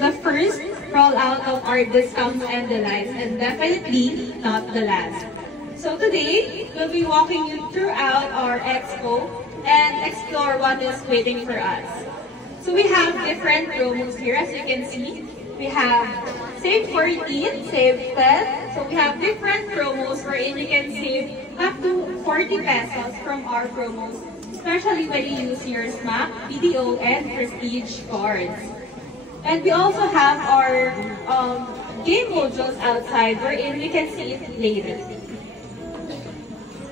the first rollout of our discounts and delights, and definitely not the last. So today, we'll be walking you throughout our expo and explore what is waiting for us. So we have different promos here, as you can see. We have Save 14, Save 10. So we have different promos wherein you can save up to 40 pesos from our promos, especially when you use your SMAC, BDO, and Prestige cards. And we also have our game modules outside wherein we can see it later.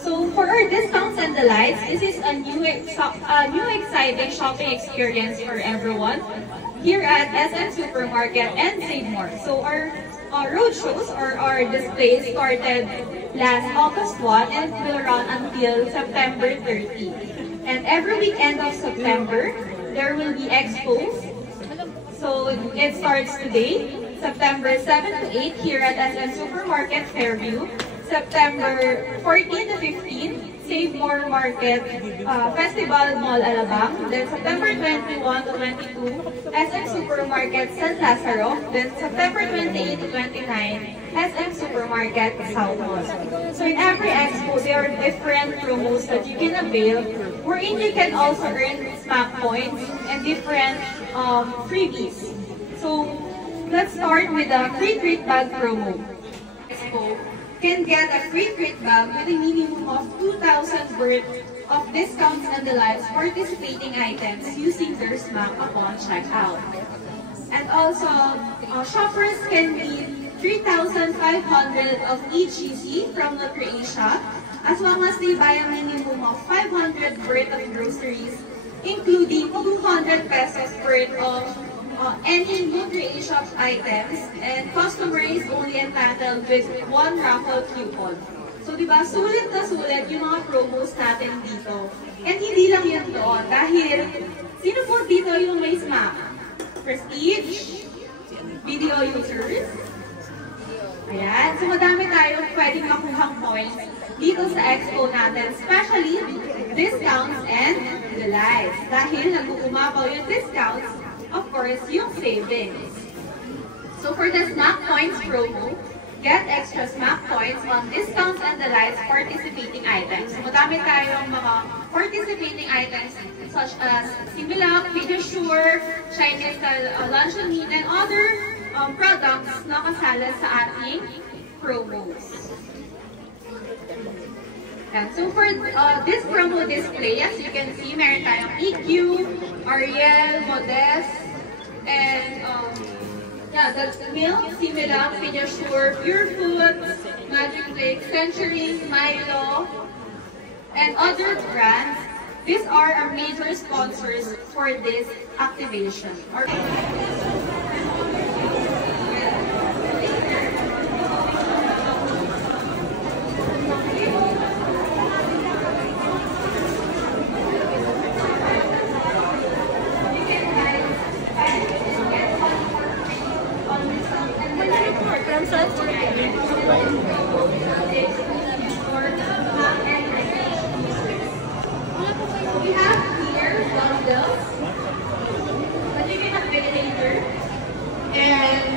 So for our discounts and delights, this is a new exciting shopping experience for everyone here at SM Supermarket and Save More. So our roadshows or our displays started last August 1 and will run until September 30. And every weekend of September, there will be expos. So it starts today, September 7 to 8 here at SM Supermarket Fairview. September 14 to 15, Save More Market Festival Mall Alabang. Then September 21 to 22, SM Supermarket San Lazaro. Then September 28 to 29, SM Supermarket South Mall. So in every expo, there are different promos that you can avail, wherein you can also earn SMAC points and different freebies. So let's start with the free treat bag promo. Expo can get a free treat bag with a minimum of 2,000 worth of discounts and delights participating items using their SMAC upon checkout. And also, shoppers can win 3,500 of EGC from NutriAsia, as long as they buy a minimum of 500 worth of groceries, including 200 pesos worth of any NutriAsia items, and customer is only entitled with one raffle coupon. So, diba, sulit na sulit yung mga promos natin dito. And hindi lang yun doon, dahil sino po dito yung may SMAC? Prestige? Video users? Ayan. So, madami tayong pwedeng makuhang points dito sa expo natin, especially discounts and delights. Dahil nag-uumapaw yung discounts, of course, yung savings. So for the SMAC Points promo, get extra SMAC points on discounts and delights participating items. So madami tayong mga participating items such as Similac, Pediasure, Chinese lunch and meat, and other products na kasala sa ating promos. And so for this promo display, as you can see, meron tayong EQ, Ariel, Modest, and yeah, the Milk, Similac, Pediasure, Pure Foods, Magic Flake, Century, Milo, and other brands. These are our major sponsors for this activation. We have here bundles that you can avail later, and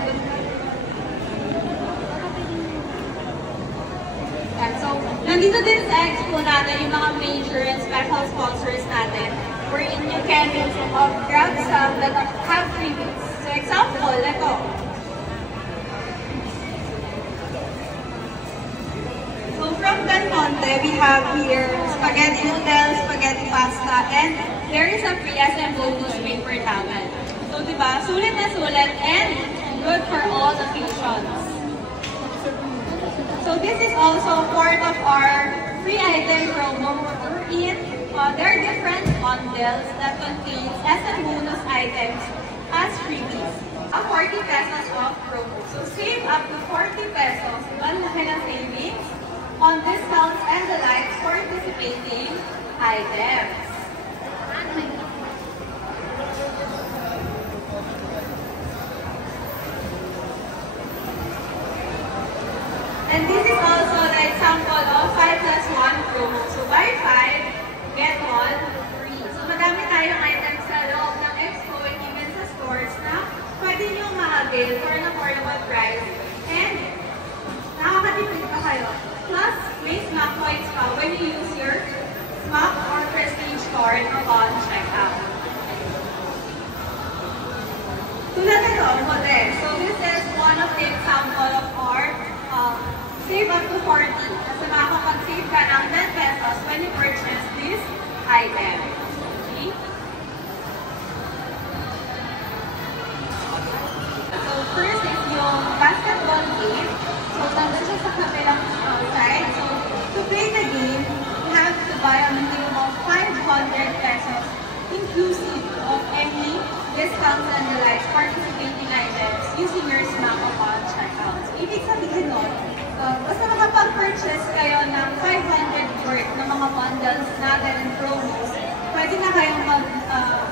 so nandito din sa expo natin yung mga major and special sponsors natin, wherein you can grab some that have freebies. So example, ito. So from Del Monte, we have here spaghetti noodles, spaghetti pasta, and there is a free SM bonus paper towel. So diba, sulit na sulit and good for all occasions. So this is also part of our free item promo wherein there are different bundles that contain SM bonus items as freebies. A 40 pesos off promo. So save up to 40 pesos, malaki na savings on discounts and the likes participating items. And this is also the example of 5+1 promo. So buy 5, get 1 free. So madami tayong items sa loob ng expo and even sa stores na pwede nyo sale for an affordable price. And nakakatipid pa kayo. Plus, may snack points pa when you use your Smart or Prestige card upon checkout. Tulad nito, model. So this is one of the example of our save up to 40. Kasi makakapag-save ka ng 10 pesos when you purchase this item. Okay? So first is yung basketball game. So nandun siya sa kabilang side. So to play the game, you have to buy a minimum of 500 pesos inclusive of any discounts and the likes participating items using your SMAC upon checkout. So, ibig sabihin nun, basta makapag-purchase kayo ng 500 worth ng mga bundles natin and promos, pwede na kayong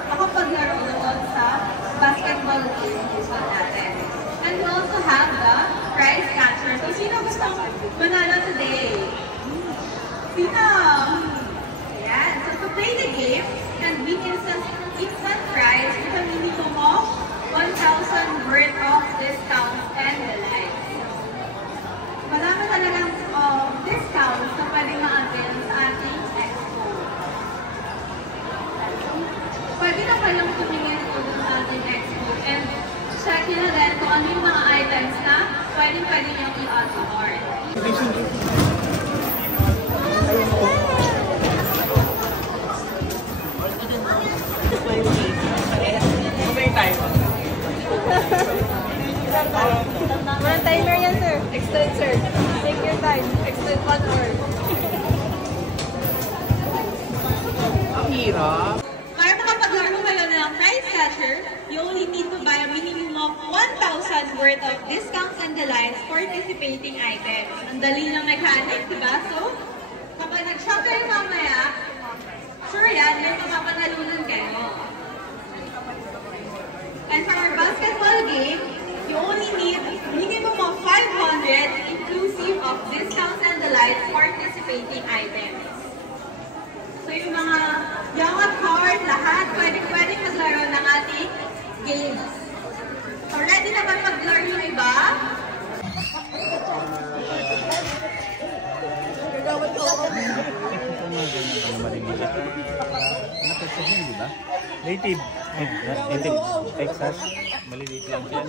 makapaglaro doon sa basketball game natin. And we also have the prize catcher. So, sino gusto manalo today? Sino? Ayan. So, to play the game and win instant prize with a minimum of 1,000 worth of discounts and the likes. Marami talagang discounts na pwede ma-avail sa ating expo. Pwede na kayong tumingin po sa ating expo and check nyo na din kung ano yung mga items na pwede nyo i-add to cart. Walang timer yan, sir. Extend, sir. Take your time. Extend 1 hour. Ang hirap. Para makapaglaro kayo ng prize catcher, you only need to buy a minimum of 1,000 worth of discounts and delights participating items. Ang dali ng mechanic, diba? So, kapag nag-shop kayo mamaya, sure yan, may makapanalunan kayo. And for our basketball game, you only need a minimum of 500 inclusive of discounts and delights participating items. So yung mga young at heart, lahat pwede maglaro ng ating games. So ready na ba maglaro yung iba? Native. Texas. Maliliit lang siya.